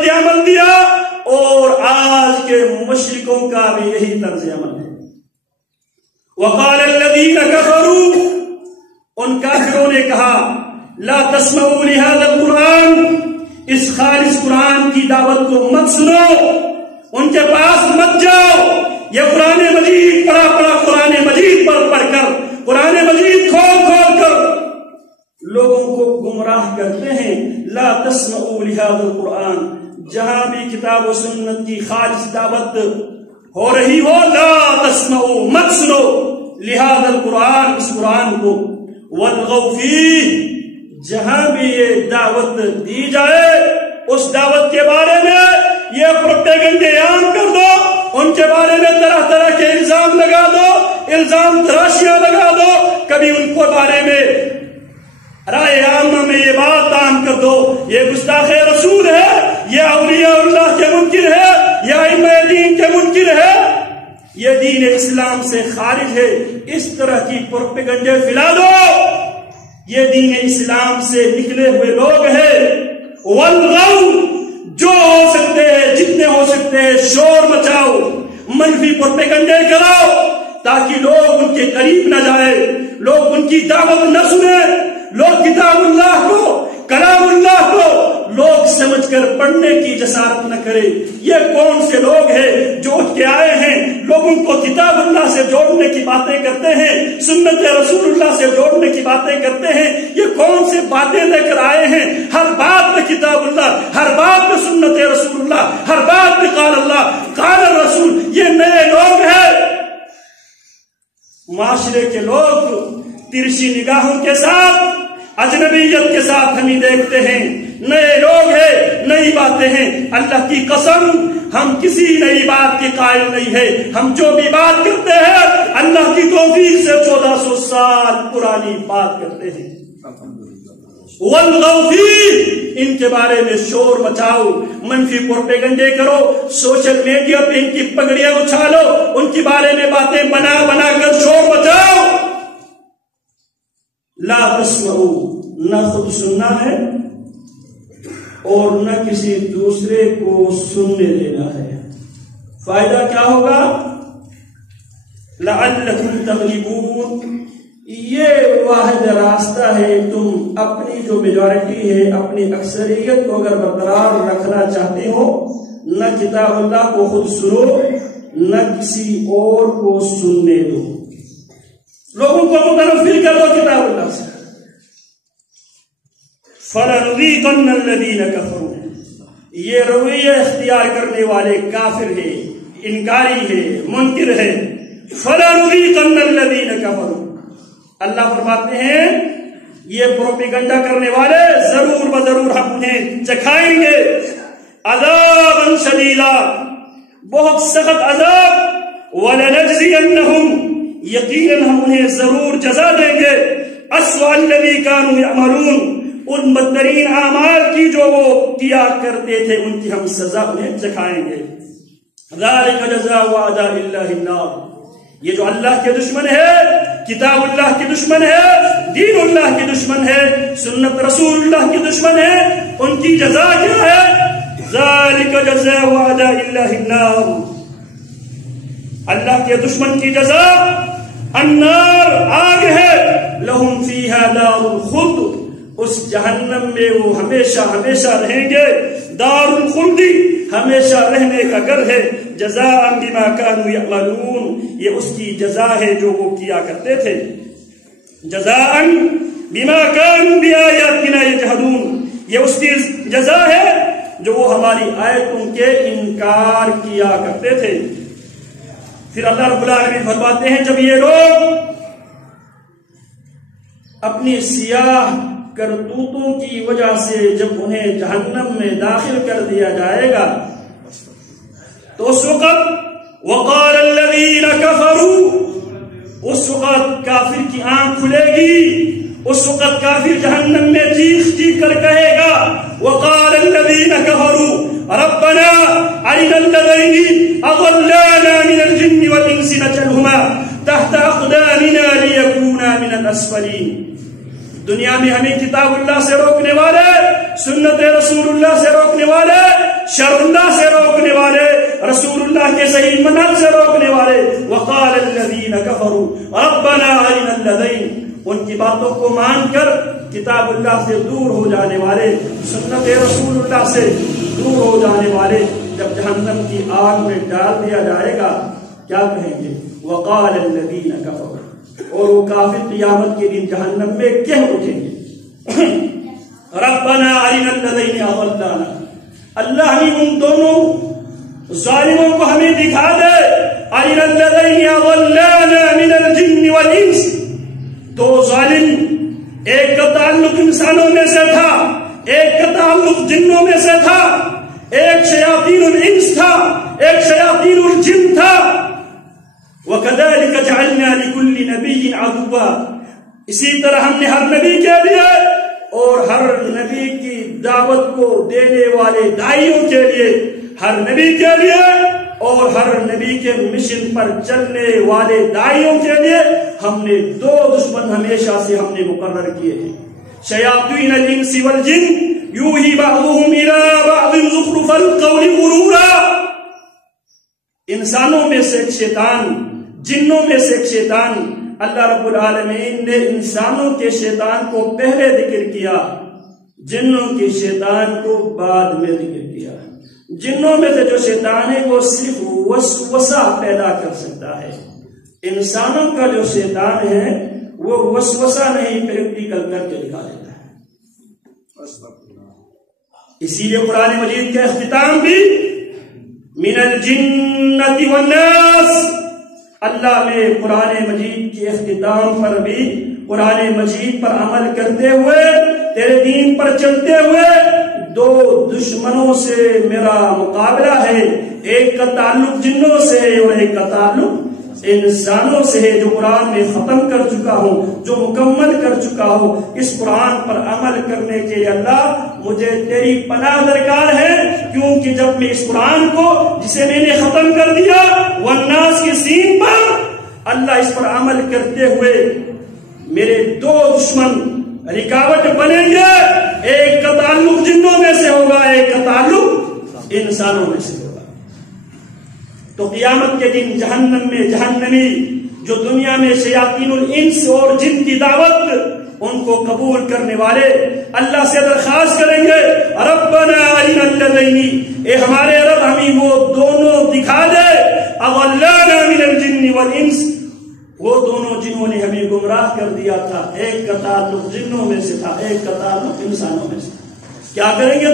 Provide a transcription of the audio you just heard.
رد عمل دیا، اور آج کے مشرکوں کا بھی یہی طرز عمل ہے۔ وقال الذین کفروا، ان کافروں نے کہا، لا تسمعوا لهذا القرآن، اس خالص قرآن کی دعوت کو مت سنو، ان کے پاس مت جاؤ، یہ قرآن مجید پڑھا قرآن مجید پڑھ کر، قرآن مجید کھول کر لوگوں کو گمراہ کرتے ہیں۔ لا تسمعوا لهذا القرآن، جہاں بھی کتاب و سنت کی خالص دعوت ہو رہی ہو، لا تسمعوا، مت سنو، لهذا القرآن، اس قرآن کو، والغوا فیہ، جہاں بھی یہ دعوت دی جائے اس دعوت کے بارے میں یہ پروپیگنڈے عام کر دو، ان کے بارے میں طرح طرح کے الزام لگا دو، الزام تراشیاں لگا دو، کبھی ان کو بارے میں رائے عامہ میں یہ بات عام کر دو، یہ گستاخ رسول ہے، یہ اولیاء اللہ کے منکر ہے، یہ ائمہ دین کے منکر ہے، یہ دین اسلام سے خارج ہے، اس طرح کی پروپیگنڈے پھیلا دو، یہ دین اسلام سے نکلے ہوئے لوگ ہیں۔ والغو، جو ہو سکتے ہیں، جتنے ہو سکتے ہیں شور مچاؤ، منفی پروپیگنڈے کراؤ، تاکہ لوگ ان کے قریب نہ جائے، لوگ ان کی دعوت نہ سنیں، لوگ کتاب اللہ کو، کلام اللہ کو لوگ سمجھ کر پڑھنے کی جسارت نہ کرے۔ یہ کون سے لوگ ہیں جو اٹھ کے آئے ہیں، لوگوں کو کتاب اللہ سے جوڑنے کی باتیں کرتے ہیں، سنت رسول اللہ سے جوڑنے کی باتیں کرتے ہیں، یہ کون سے باتیں لے کر آئے ہیں؟ ہر بات میں کتاب اللہ، ہر بات میں سنت رسول اللہ، ہر بات میں قال اللہ قال الرسول، یہ نئے لوگ ہیں۔ معاشرے کے لوگ ترچھی نگاہوں کے ساتھ، اجنبیت کے ساتھ ہمیں دیکھتے ہیں، نئے لوگ ہیں، نئی باتیں ہیں۔ اللہ کی قسم ہم کسی نئی بات کے قائل نہیں ہے، ہم جو بھی بات کرتے ہیں اللہ کی توفیق سے 1400 سال پرانی بات کرتے ہیں۔ والغوا فیہ، ان کے بارے میں شور مچاؤ، منفی پروپیگنڈے کرو، سوشل میڈیا پہ ان کی پگڑیاں اچھالو، ان کے بارے میں باتیں بنا کر شور مچاؤ۔ لا تسمعوا، نہ خود سننا ہے اور نہ کسی دوسرے کو سننے دینا ہے۔ فائدہ کیا ہوگا؟ لعلکم تغلبون، یہ واحد راستہ ہے، تم اپنی جو میجورٹی ہے، اپنی اکثریت کو اگر برقرار رکھنا چاہتے ہو، نہ کتاب اللہ کو خود سنو، نہ کسی اور کو سننے دو، لوگوں کو متنفر کر دو کتاب اللہ سے۔ فَلَنُذِيقَنَّ الَّذِينَ كَفَرُوا، یہ رویہ اختیار کرنے والے کافر ہیں، انکاری ہیں، منکر ہیں۔ فَلَنُذِيقَنَّ الَّذِينَ كَفَرُوا، اللہ فرماتے ہیں یہ پروپیگنڈا کرنے والے ضرور بضرور ہم انہیں چکھائیں گے عذابًا شدیدا، بہت سخت عذاب، وَلَنَجْزِيَنَّهُمْ، یقیناً ہم انہیں ضرور جزا دیں گے، أَسْوَأَ الَّذِي كَانُوا يَعْمَلُونَ، ان بدترین اعمال کی جو وہ کیا کرتے تھے ان کی ہم سزا انہیں چکھائیں گے۔ ذَلِكَ جَزَاءُ أَعْدَاءِ اللَّهِ النَّارِ، یہ جو اللہ کے دشمن ہے، کتاب اللہ کی دشمن ہے، دین اللہ کی دشمن ہے، سنت رسول اللہ کی دشمن ہے، ان کی جزا کیا ہے؟ ذَلِكَ جَزَاءُ أَعْدَاءِ اللَّهِ النَّارِ، اللہ کے دشمن کی جزا النار، آگ ہے، لہم فیہا دار الخلد، اس جہنم میں وہ ہمیشہ ہمیشہ رہیں گے، دار الخلد، ہمیشہ رہنے کا گھر ہے، جزاء بما كانوا يعملون، یہ اس کی جزا ہے جو وہ کیا کرتے تھے، جزاء بما كانوا بآياتنا يجحدون، یہ اس کی جزا ہے جو وہ ہماری آیتوں کے انکار کیا کرتے تھے۔ پھر اللہ رب العالمین فرماتے ہیں جب یہ لوگ اپنی سیاہ کرتوتوں کی وجہ سے جب انہیں جہنم میں داخل کر دیا جائے گا تو اس وقت وقال الذین کفروا، اس وقت کافر کی آنکھ کھلے گی، اس وقت کافر جہنم میں چیخ چیخ کر کہے گا وقال الذین کفروا ربنا ارنا الذین اضلانا من الجن والانس نجعلهما تحت اقدامنا لیکونا من الاسفلین۔ دنیا میں ہمیں کتاب اللہ سے روکنے والے، سنت رسول اللہ سے روکنے والے، شرمندہ سے روکنے والے، رسول اللہ کے صحیح منہج سے روکنے والے. وقال الذین کفروا ربنا ارنا الذین، ان کی باتوں کو مان کر کتاب اللہ سے دور ہو جانے والے، سنت رسول اللہ سے دور ہو جانے والے جب جہنم کی آگ میں ڈال دیا جائے گا کیا کہیں گے؟ وقال الذین کفروا، اور وہ کافر قیامت کے دن جہنم میں کہہ اٹھیں گے ربنا ارنا الذین اضلانا، اللہ نے ان دونوں ظالموں کو ہمیں دکھا دے. ارنا الذین اضلانا من الجن والانس، دو ظالم، ایک کا تعلق انسانوں میں سے تھا، ایک کا تعلق جنوں میں سے تھا، ایک شیاطین الانس تھا، ایک شیاطین الجن تھا. وَكَذَلِكَ جَعَلْنَا لِكُلِّ نَبِيٍّ عَدُوًّا، اسی طرح ہم نے ہر نبی کے لیے اور ہر نبی کی دعوت کو دینے والے داعیوں کے لیے، ہر نبی کے لیے اور ہر نبی کے مشن پر چلنے والے داعیوں کے لیے ہم نے دو دشمن ہمیشہ سے ہم نے مقرر کیے ہیں. شیاطین الانس والجن یوحی بعضهم الی بعض زخرف القول غرورا، انسانوں میں سے ایک شیطان، جنوں میں سے ایک شیطان. اللہ رب العالمین نے انسانوں کے شیطان کو پہلے ذکر کیا، جنوں کے شیطان کو بعد میں ذکر کیا. جنوں میں سے جو شیطان ہے وہ صرف وسوسہ پیدا کر سکتا ہے، انسانوں کا جو شیطان ہے وہ وسوسہ نہیں پریکٹیکل کر کے دکھا دیتا ہے. اسی لیے قرآن مجید کا اختتام بھی من الجنۃ والناس، اللہ نے قرآن مجید کے اختتام پر بھی قرآن مجید پر عمل کرتے ہوئے، تیرے دین پر چلتے ہوئے دو دشمنوں سے میرا مقابلہ ہے، ایک کا تعلق جنوں سے ہے اور ایک کا تعلق انسانوں سے ہے، جو قرآن میں ختم کر چکا ہوں، جو مکمل کر چکا ہوں. اس قرآن پر عمل کرنے کے لیے اللہ مجھے تیری پناہ درکار ہے، کیونکہ جب میں اس قرآن کو جسے میں نے ختم کر دیا والناس کی سین پر، اللہ اس پر عمل کرتے ہوئے میرے دو دشمن رکاوٹ بنیں گے، ایک کا تعلق جنوں میں سے ہوگا، ایک کا تعلق انسانوں میں سے ہوگا. تو قیامت کے دن جہنم میں جہنمی جو دنیا میں شیاطین الانس اور جن کی دعوت ان کو قبول کرنے والے اللہ سے درخواست کریں گے ربنا ارنا الذین، اے ہمارے رب ہمیں وہ دونوں دکھا دے، اضلانا من الجن والانس، وہ دونوں جنہوں نے ہمیں گمراہ کر دیا تھا، ایک کا تعلق جنوں میں سے تھا، ایک کا تعلق انسانوں میں سے. کیا کریں گے؟